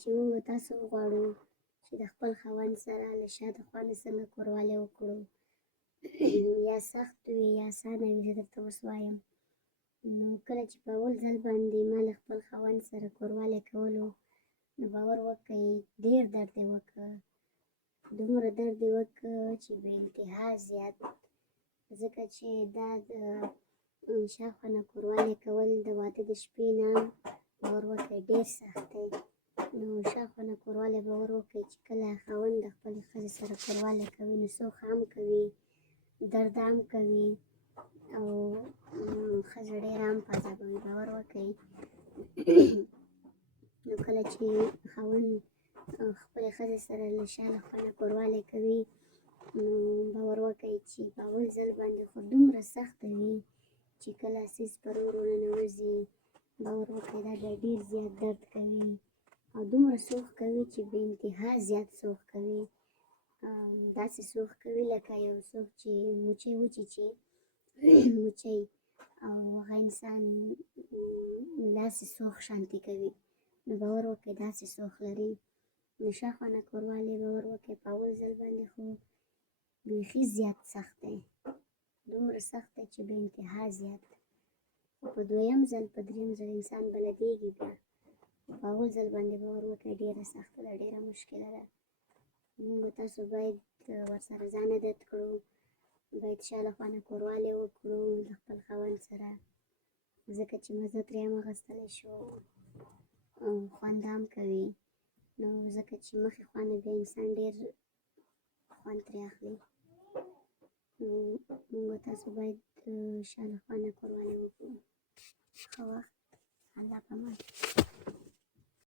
چې موږ تاسو غواړو چې د خپل خاوند سره له شاته خوا څنګه کوروالی وکړو، یا سخت وي یا اسانه وي، زه درته اوس وایم. نو کله چې په اول ځل باندې ما له خپل خاوند سره کوروالی کولو، نو باور وکړئ ډېر درد یې وکړ. دومره درد یې وکړ چې بې انتها زیات، ځکه چې دا د شاوخوا نه کوروالی کول د واده د شپې نه باور وکړئ ډېر سخت دی. نو شاوخوا نه کوروالی باور وکړئ چې کله خاوند د خپلې ښځې سره کوروالی کوي نو سوخ هم کوي، درد هم کوي او ښځه ډېره هم په عذابوي. باور وکړئ نو کله چې خاوند خپلې ښځې سره له شا له خوا نه کوروالی کوي، نو باور وکړئ چې په اول ځل باندې خو دومره سخته وي چې کله سیز پر ور ورننوځي، باور وکړئ دا بیا ډېر زیات درد کوي او دومره سوخ کوي چې بې انتها زیات سوخ کوي. داسې سوخ کوي لکه یو څوک چې مچۍ وچیچي مچۍ، او هغه انسان داسې سوخ شانتې کوي. نو باور وکړئ داسې سوخ لري. نو شاوخوا نه کوروالی باور وکړئ په اول ځل باندې خو بیخي زیات سخت دی، دومره سخت دی چې بې انتها زیات. خو په دویم ځل په درېیم ځل انسان بلدېږي بیا، په اول ځل باندې باور وکړئ ډېره سخته ده، ډېره مشکله ده. موږ تاسو باید ورسره ځان عادت کړو، باید شا له خوا نه کوروالی وکړو د خپل خاوند سره، ځکه چې مزه ترې هم اخیستلی شو او خوند هم کوي. نو ځکه چې مخې خوا نه بیا انسان ډېر خوند ترې اخلي. نو موږ تاسو باید شا له خوا نه کوروالی وکړو. ښه وخت، الله پامان.